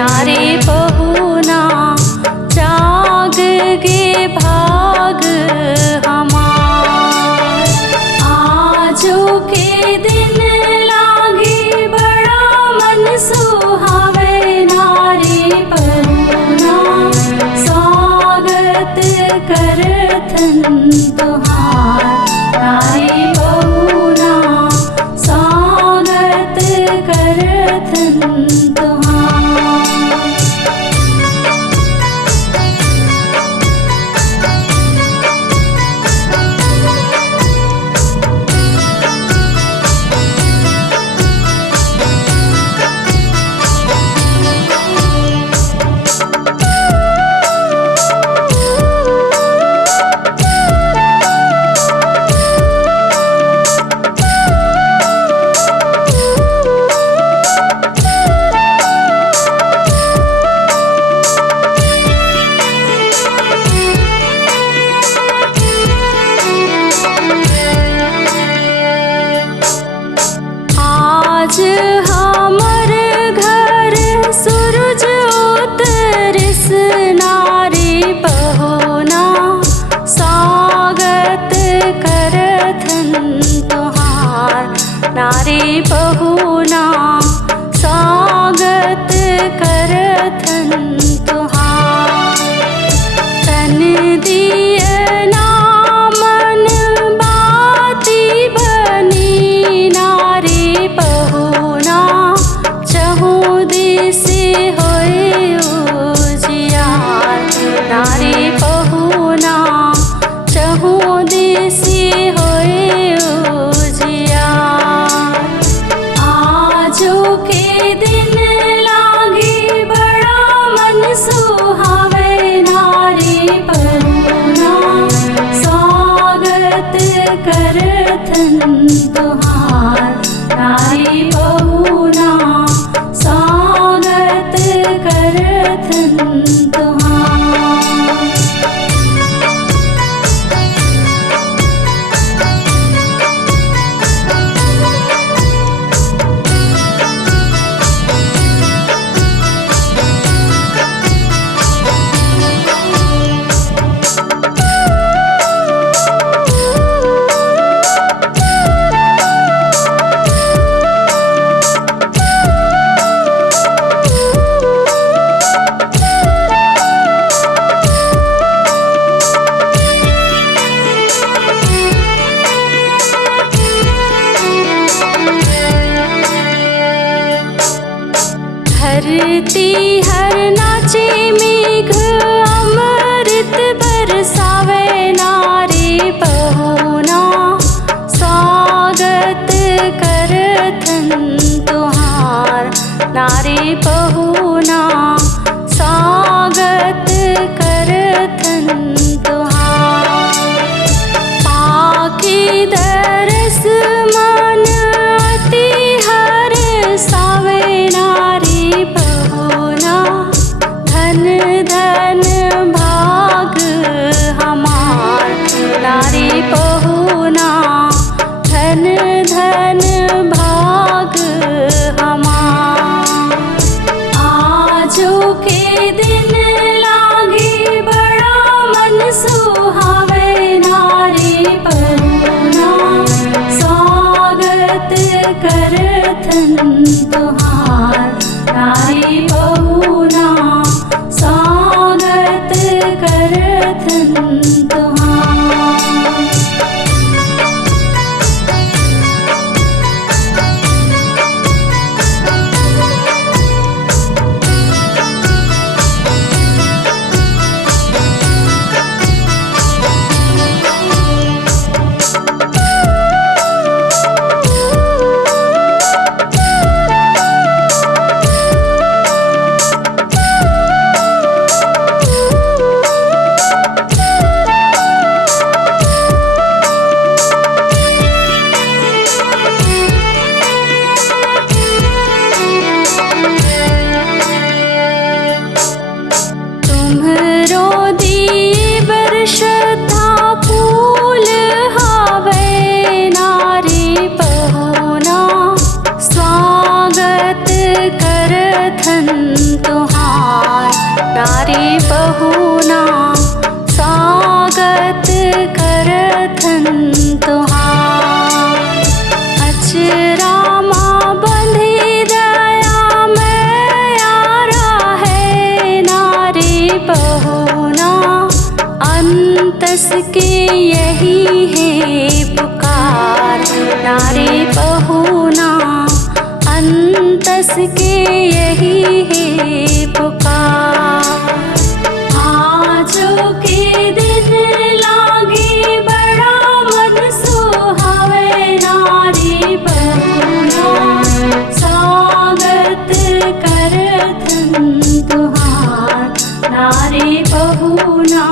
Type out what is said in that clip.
नारी बहुना जाग गे भाग हमार। आजो के दिन लागे बड़ा मन सुहावे, नारी बहुना स्वागत करथन तुहार। नारी बहुना स्वागत करथन तुहार। आज हमर घर सूरज उतरिस, नारी बहुना स्वागत करथन तुहार। नारी बहुना स्वागत करथन तुहार। तन दियना मन बाती बनी, नारी बहुना चहु दिसे होए उजियार। नारी बहुना चहु दिसे होए उजियार। आजो के दिन लागे बड़ा मन सुहावे, नारी बहुना स्वागत करथन तुहार। नारी बहुना स्वागत करथन तुहार। धरती हर नाचे मेघ अमृत बरसावे, नारी बहुना स्वागत करथन तुहार। नारी बहुना स्वागत करथन तुहार। पाके दरस मन अति हरसावे, नारी बहुना धन धन भाग हमार। नारी बहुना धन धन भाग हमार। आजो के दिन लागे बड़ा मन सुहावे, नारी बहुना स्वागत करथन तुहार। नारी बहुना स्वागत करथन तुहार। तुहार नारी बहुना स्वागत करथन तुहार। अचरा माँ बंधी दया में आरा है नारी बहुना अंतस के यही है पुकार। नारी बहुना अंतस के यही है पुकार। आजो के दिन लागे बड़ा मन सुहावे नारी बहुना स्वागत करथन तुहार। नारी बहुना